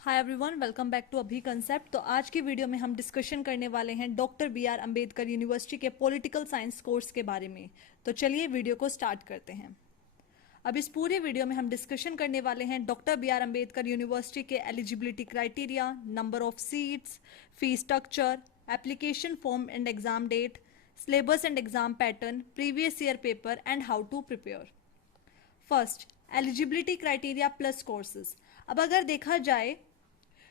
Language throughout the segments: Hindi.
Hi everyone, welcome back to Abhi concept. तो आज की वीडियो में हम डिस्कशन करने वाले हैं doctor B R Ambedkar university के पॉलिटिकल साइंस कोर्स के बारे में। तो चलिए वीडियो को स्टार्ट करते हैं। अब इस पूरे वीडियो में हम डिस्कशन करने वाले हैं doctor B R Ambedkar university के eligibility criteria, number of seats, fees structure, application form and exam date, syllabus and exam pattern, previous year paper and how to prepare. First, eligibility criteria plus courses. अब अगर देखा जाए,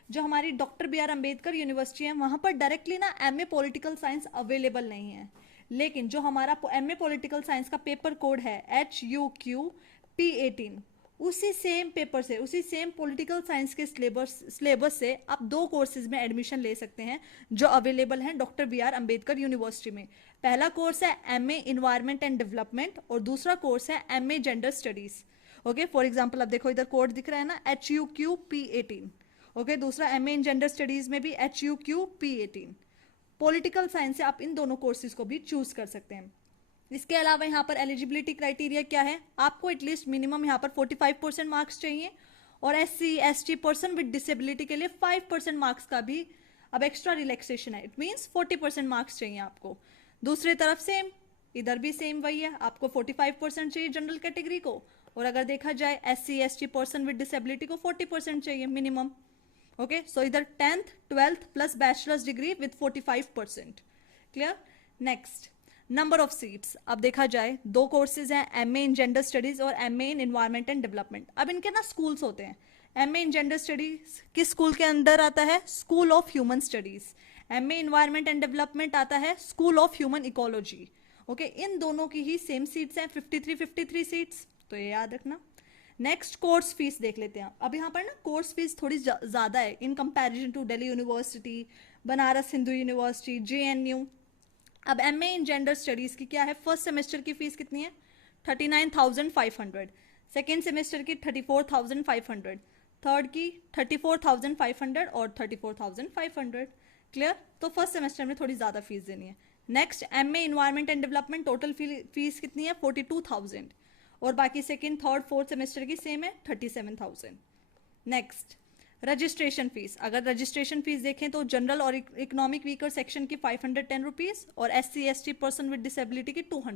जो हमारी doctor B R Ambedkar university है वहां पर डायरेक्टली ना एमए पॉलिटिकल साइंस अवेलेबल नहीं है, लेकिन जो हमारा एमए पॉलिटिकल साइंस का पेपर कोड है HUQ-P18, उसी सेम पेपर से, उसी सेम पॉलिटिकल साइंस के सिलेबस से आप दो कोर्सेज में एडमिशन ले सकते हैं जो अवेलेबल हैं doctor B R Ambedkar university में। पहला कोर्स है एमए इन्वायरमेंट एंड डेवलपमेंट और दूसरा कोर्स है MA gender studies. Okay, for example अब देखो इधर कोड दिख रहा है ना, HUQ-P18। ओके, दूसरा एमए इन जेंडर स्टडीज में भी HUQ-P18। पॉलिटिकल साइंस से आप इन दोनों कोर्सेज को भी चूज कर सकते हैं। इसके अलावा यहाँ पर एलिजिबिलिटी क्राइटेरिया क्या है, आपको एटलीस्ट मिनिमम यहाँ पर 45% मार्क्स चाहिए और SC/ST पर्सन विद डिसेबिलिटी के लिए 5% मार्क्स का भी अब एक्स्ट्रा रिलैक्सेशन है। इट मीन्स 40% मार्क्स चाहिए आपको। दूसरी तरफ सेम, इधर भी सेम वही है, आपको 45% चाहिए जनरल कैटेगरी को, और अगर देखा जाए SC/ST पर्सन विद डिसेबिलिटी को 40% चाहिए मिनिमम। ओके, सो इधर 10th 12th plus bachelors degree with 45%। Clear. Next, number of seats. अब देखा जाए दो कोर्सेज हैं, एमए इन जेंडर स्टडीज और MA in environment and development. अब इनके ना स्कूल्स होते हैं। एमए इन जेंडर स्टडीज किस स्कूल के अंदर आता है? School of human studies. MA environment and development आता है school of human ecology. Okay, इन दोनों की ही सेम सीट्स हैं, 53 सीट्स, तो ये याद रखना। नेक्स्ट, कोर्स फीस देख लेते हैं। अब यहाँ पर ना कोर्स फीस थोड़ी ज़्यादा है in comparison to Delhi university, Banaras Hindu university, JNU। अब एमए इन जेंडर स्टडीज़ की क्या है, फर्स्ट सेमेस्टर की फीस कितनी है? 39,500, सेकेंड सेमेस्टर की 34,500, थर्ड की 34,500 और 34,500। क्लियर। तो फर्स्ट सेमेस्टर में थोड़ी ज़्यादा फीस देनी है। Next, MA environment and development, total fees कितनी है? 42,000, और बाकी सेकेंड थर्ड फोर्थ सेमेस्टर की सेम है 37,000। Next, registration fees. अगर रजिस्ट्रेशन फीस देखें तो जनरल और इकोनॉमिक वीकर सेक्शन की 510 रुपीज और SC/ST पर्सन विद डिसेबिलिटी की 200।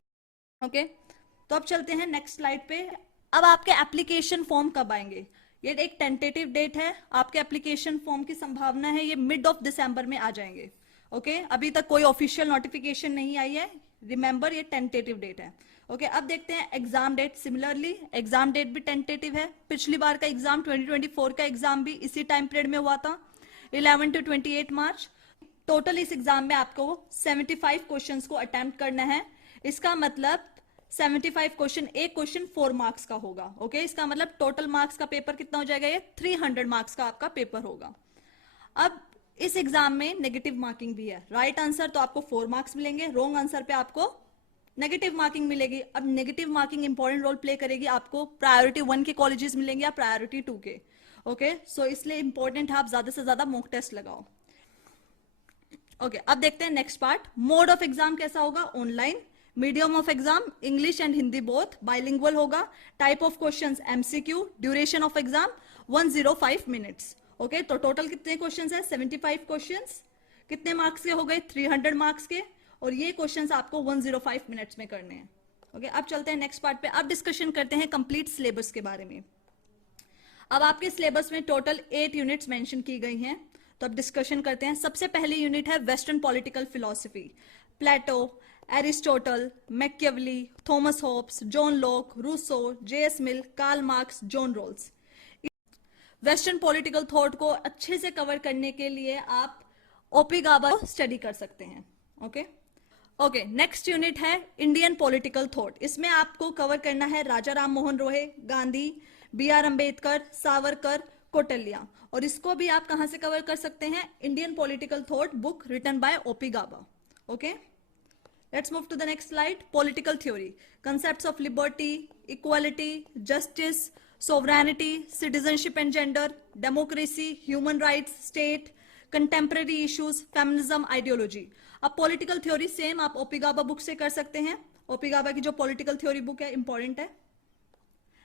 ओके, तो अब चलते हैं नेक्स्ट स्लाइड पे। अब आपके एप्लीकेशन फॉर्म कब आएंगे? ये एक टेंटेटिव डेट है, आपके एप्लीकेशन फॉर्म की संभावना है ये मिड ऑफ दिसंबर में आ जाएंगे। ओके, अभी तक कोई ऑफिशियल नोटिफिकेशन नहीं आई है, रिमेंबर ये टेंटेटिव डेट है। ओके, अब देखते हैं exam date. Similarly exam date भी टेंटेटिव है। पिछली बार का एग्जाम 2024 का एग्जाम भी इसी टाइम पीरियड में हुआ था, 11 to 28 मार्च। टोटल इस एग्जाम में आपको 75 क्वेश्चंस को अटेम्प्ट करना है। इसका मतलब 75 क्वेश्चन, एक क्वेश्चन 4 मार्क्स का होगा। ओके, इसका मतलब टोटल मार्क्स का पेपर कितना हो जाएगा? ये 300 मार्क्स का आपका पेपर होगा। अब इस एग्जाम में नेगेटिव मार्किंग भी है। राइट आंसर तो आपको 4 मार्क्स मिलेंगे, रॉन्ग आंसर पे आपको नेगेटिव मार्किंग मिलेगी। अब negative marking important role play करेगी, आपको प्रायोरिटी 1 के कॉलेजेस मिलेंगे या प्रायोरिटी 2 के। ओके, सो इसलिए इंपॉर्टेंट है आप ज्यादा से ज्यादा मॉक टेस्ट लगाओ। ओके, अब देखते हैं next part. Mode of exam कैसा होगा? Online. Medium of exam English and Hindi both, bilingual होगा। Type of questions MCQ। Duration of exam 105 minutes. Okay, तो टोटल कितने क्वेश्चंस हैं? 75 क्वेश्चंस। कितने मार्क्स के हो गए? 300 मार्क्स के, और ये क्वेश्चंस आपको 105 मिनट्स में करने हैं। ओके, अब चलते हैं नेक्स्ट पार्ट पे। अब डिस्कशन करते हैं कंप्लीट सिलेबस के बारे में। अब आपके सिलेबस में टोटल 8 यूनिट्स मेंशन की गई हैं, तो अब डिस्कशन करते हैं। सबसे पहली यूनिट है western political philosophy. Plato, Aristotle, Machiavelli, Thomas Hobbes, John Locke, Rousseau, JS Mill, Karl Marx, John Rawls. Western political thought को अच्छे से कवर करने के लिए आप ओपिगावा को स्टडी कर सकते हैं। ओके, नेक्स्ट यूनिट है इंडियन पॉलिटिकल थॉट। इसमें आपको कवर करना है राजा राम मोहन रोय, गांधी, BR अम्बेडकर, सावरकर, कौटिल्य। और इसको भी आप कहां से कवर कर सकते हैं? Indian political thought book written by ओपिगावा। Okay, let's move to the next slide. Political theory, concepts of liberty, equality, justice, sovereignty, citizenship and gender, democracy, human rights, state, contemporary issues, feminism, ideology। अब पॉलिटिकल थ्योरी सेम आप ओपिगावा बुक से कर सकते हैं। ओपिगावा की जो पॉलिटिकल थ्योरी बुक है इंपॉर्टेंट है।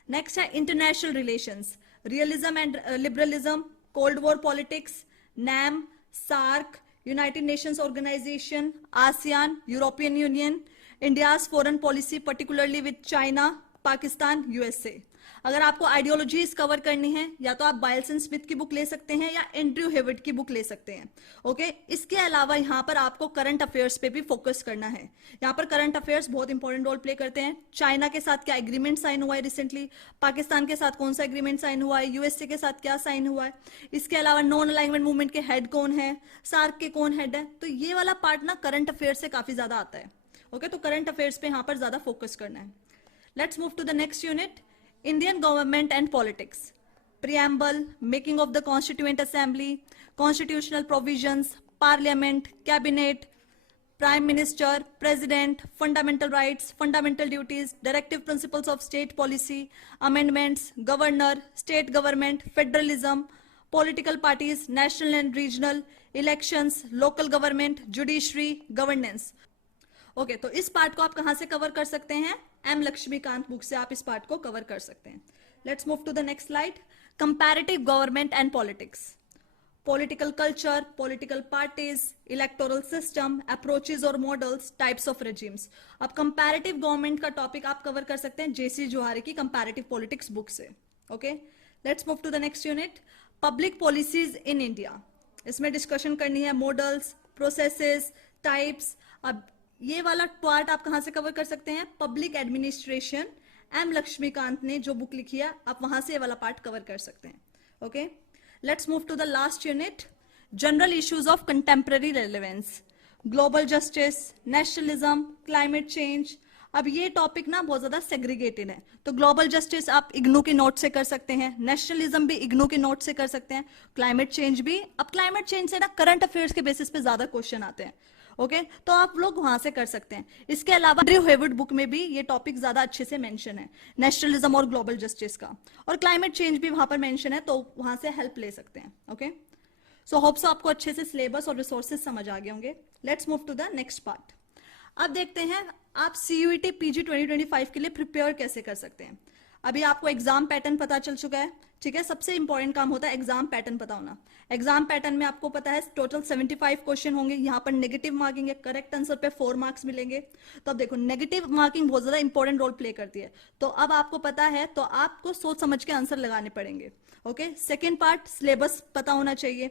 नेक्स्ट है international relations, realism and liberalism, cold war politics, NAM, SAARC, United Nations organisation, ASEAN, European Union, India's foreign policy particularly with China, Pakistan, USA. अगर आपको आइडियोलॉजीज कवर करनी है या तो आप बायल्सन स्मिथ की बुक ले सकते हैं या एंड्रयू हेविट की बुक ले सकते हैं। ओके, इसके अलावा यहाँ पर आपको करंट अफेयर्स पे भी फोकस करना है। यहाँ पर करंट अफेयर्स बहुत इंपॉर्टेंट रोल प्ले करते हैं। चाइना के साथ क्या एग्रीमेंट साइन हुआ है रिसेंटली, पाकिस्तान के साथ कौन सा एग्रीमेंट साइन हुआ है, यूएसए के साथ क्या साइन हुआ है, इसके अलावा नॉन अलाइनमेंट मूवमेंट के हेड कौन है, सार्क के कौन हेड है। तो ये वाला पार्ट ना करंट अफेयर्स से काफी ज्यादा आता है। ओके, तो करंट अफेयर्स पे यहाँ पर ज्यादा फोकस करना है। Let's move to the next unit, Indian government and politics. Preamble, making of the Constituent Assembly, constitutional provisions, Parliament, Cabinet, Prime Minister, President, fundamental rights, fundamental duties, directive principles of state policy, amendments, governor, state government, federalism, political parties, national and regional, elections, local government, judiciary, governance. Okay तो इस पार्ट को आप कहां से कवर कर सकते हैं, एम लक्ष्मीकांत बुक से आप इस पार्ट को कवर कर सकते हैं। Let's move to the next slide, comparative government and politics, political culture, political parties, electoral system, approaches और मॉडल्स, टाइप्स ऑफ रेजिम्स। अब कंपैरेटिव गवर्नमेंट का टॉपिक आप कवर कर सकते हैं जेसी जोहारी की कंपैरेटिव पॉलिटिक्स बुक से। Okay, let's move to the next unit, public policies in India. इसमें डिस्कशन करनी है मॉडल्स, प्रोसेसेस, टाइप्स। अब ये वाला पार्ट आप कहां से कवर कर सकते हैं, पब्लिक एडमिनिस्ट्रेशन, एम लक्ष्मीकांत ने जो बुक लिखी है आप वहां से ये वाला पार्ट कवर कर सकते हैं। Okay, let's move to the last unit, general issues of contemporary relevance, global justice, nationalism, climate change. अब ये टॉपिक ना बहुत ज्यादा सेग्रीगेटेड है, तो ग्लोबल जस्टिस आप इग्नू के नोट से कर सकते हैं, नेशनलिज्म भी इग्नू के नोट से कर सकते हैं, क्लाइमेट चेंज भी। अब क्लाइमेट चेंज से ना करंट अफेयर्स के बेसिस पे ज्यादा क्वेश्चन आते हैं। ओके, तो आप लोग वहां से कर सकते हैं। इसके अलावा एंड्रयू हेविट बुक में भी ये टॉपिक ज्यादा अच्छे से मेंशन है, नेशनलिज्म और ग्लोबल जस्टिस का, और क्लाइमेट चेंज भी वहां पर मेंशन है, तो वहां से हेल्प ले सकते हैं। ओके, सो होप सो आपको अच्छे से सिलेबस और रिसोर्सेज समझ आ गए होंगे। Let's move to the next part. अब देखते हैं आप सीयूईटी पीजी 2025 के लिए प्रिपेयर कैसे कर सकते हैं। अभी आपको एग्जाम पैटर्न पता चल चुका है, ठीक है। सबसे इंपॉर्टेंट काम होता है एग्जाम पैटर्न पता होना। एग्जाम पैटर्न में आपको पता है टोटल 75 क्वेश्चन होंगे, यहाँ पर नेगेटिव मार्किंग है, करेक्ट आंसर पे 4 मार्क्स मिलेंगे। तो अब देखो नेगेटिव मार्किंग बहुत ज्यादा इंपॉर्टेंट रोल प्ले करती है, तो अब आपको पता है तो आपको सोच समझ के आंसर लगाने पड़ेंगे। ओके, सेकेंड पार्ट, सिलेबस पता होना चाहिए,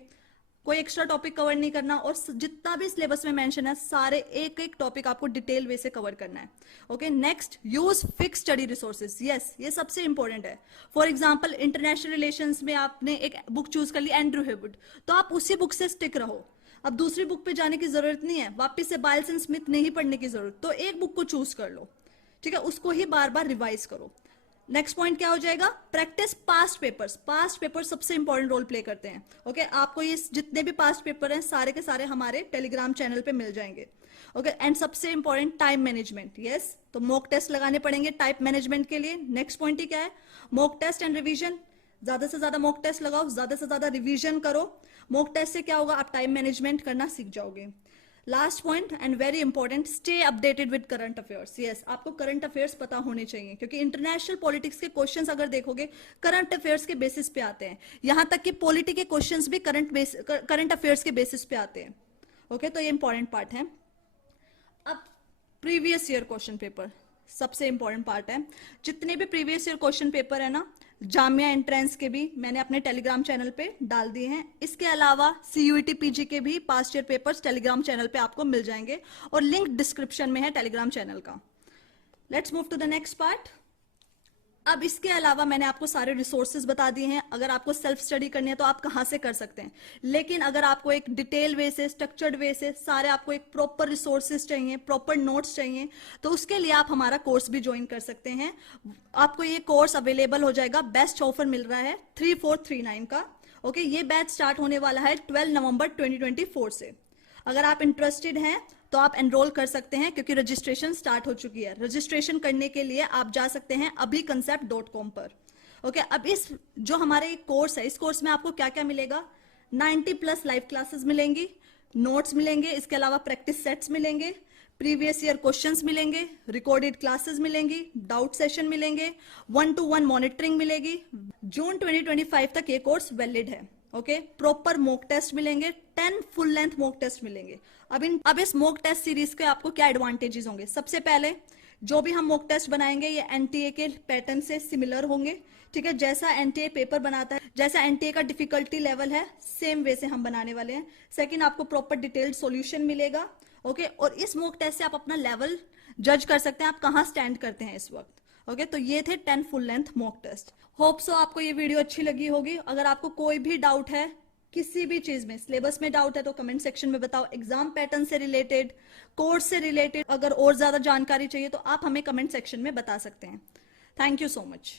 कोई एक्स्ट्रा टॉपिक कवर नहीं करना, और जितना भी सिलेबस में मेंशन है सारे एक एक टॉपिक आपको डिटेल वे से कवर करना है। Okay, next, use fix study resources. Yes, ये सबसे इंपॉर्टेंट है। फॉर एग्जांपल इंटरनेशनल रिलेशंस में आपने एक बुक चूज कर ली एंड्रयू हेविट, तो आप उसी बुक से स्टिक रहो। अब दूसरी बुक पे जाने की जरूरत नहीं है, वापिस से बायल्सन स्मिथ नहीं पढ़ने की जरूरत, तो एक बुक को चूज कर लो, ठीक है, उसको ही बार बार रिवाइज करो। नेक्स्ट पॉइंट क्या हो जाएगा, practice past papers. Past paper सबसे इंपॉर्टेंट रोल प्ले करते हैं। ओके, आपको ये जितने भी पास्ट पेपर हैं सारे के सारे हमारे टेलीग्राम चैनल पे मिल जाएंगे। ओके, एंड सबसे इंपॉर्टेंट टाइम मैनेजमेंट। यस, तो मॉक टेस्ट लगाने पड़ेंगे टाइम मैनेजमेंट के लिए। नेक्स्ट पॉइंट ही क्या है, मॉक टेस्ट एंड रिवीजन। ज्यादा से ज्यादा मॉक टेस्ट लगाओ, ज्यादा से ज्यादा रिवीजन करो। मॉक टेस्ट से क्या होगा, आप टाइम मैनेजमेंट करना सीख जाओगे। Last point and very important, stay updated with current affairs. Yes, आपको करंट अफेयर्स पता होने चाहिए, क्योंकि इंटरनेशनल पॉलिटिक्स के क्वेश्चंस अगर देखोगे करंट अफेयर्स के बेसिस पे आते हैं, यहां तक कि पॉलिटी के क्वेश्चंस भी करंट अफेयर्स के बेसिस पे आते हैं। ओके, तो ये इंपॉर्टेंट पार्ट है। अब प्रीवियस ईयर क्वेश्चन पेपर सबसे इंपॉर्टेंट पार्ट है। जितने भी प्रीवियस ईयर क्वेश्चन पेपर है ना, जामिया एंट्रेंस के भी मैंने अपने टेलीग्राम चैनल पे डाल दिए हैं। इसके अलावा सीयूईटी पीजी के भी past year papers telegram channel पे आपको मिल जाएंगे, और लिंक डिस्क्रिप्शन में है टेलीग्राम चैनल का। Let's move to the next part. अब इसके अलावा मैंने आपको सारे रिसोर्सेज बता दिए हैं। अगर आपको सेल्फ स्टडी करनी है तो आप कहां से कर सकते हैं, लेकिन अगर आपको एक डिटेल वे से, स्ट्रक्चर्ड वे से सारे आपको एक प्रॉपर रिसोर्सेज चाहिए, प्रॉपर नोट्स चाहिए, तो उसके लिए आप हमारा कोर्स भी ज्वाइन कर सकते हैं। आपको ये कोर्स अवेलेबल हो जाएगा, बेस्ट ऑफर मिल रहा है 3439 का। ओके, ये बैच स्टार्ट होने वाला है 12 नवंबर 2024 से। अगर आप इंटरेस्टेड हैं तो आप एनरोल कर सकते हैं, क्योंकि रजिस्ट्रेशन स्टार्ट हो चुकी है। रजिस्ट्रेशन करने के लिए आप जा सकते हैं abhiconcept.com पर। ओके, अब इस जो हमारे कोर्स है, इस कोर्स में आपको क्या क्या मिलेगा, 90+ लाइव क्लासेस मिलेंगी, नोट्स मिलेंगे, इसके अलावा प्रैक्टिस सेट्स मिलेंगे, प्रीवियस ईयर क्वेश्चंस मिलेंगे, रिकॉर्डेड क्लासेस मिलेंगी, डाउट सेशन मिलेंगे, 1-to-1 मॉनिटरिंग मिलेगी। जून 2025 तक ये कोर्स वैलिड है। ओके, प्रॉपर मॉक टेस्ट मिलेंगे, 10 फुल लेंथ मॉक टेस्ट मिलेंगे। अब इस मॉक टेस्ट सीरीज के आपको क्या एडवांटेजेस होंगे? सबसे पहले जो भी हम मॉक टेस्ट बनाएंगे ये एनटीए के पैटर्न से सिमिलर होंगे, ठीक है। जैसा एनटीए पेपर बनाता है, जैसा एनटीए का डिफिकल्टी लेवल है, सेम वे से हम बनाने वाले हैं। सेकंड, आपको प्रॉपर डिटेल्ड सॉल्यूशन मिलेगा, ओके। और इस मॉक टेस्ट से आप अपना लेवल जज कर सकते हैं, आप कहाँ स्टैंड करते हैं इस वक्त। ओके, तो ये थे 10 full length mock test. Hope so आपको ये वीडियो अच्छी लगी होगी। अगर आपको कोई भी डाउट है किसी भी चीज में, सिलेबस में डाउट है तो कमेंट सेक्शन में बताओ। एग्जाम पैटर्न से रिलेटेड, कोर्स से रिलेटेड अगर और ज्यादा जानकारी चाहिए तो आप हमें कमेंट सेक्शन में बता सकते हैं। Thank you so much.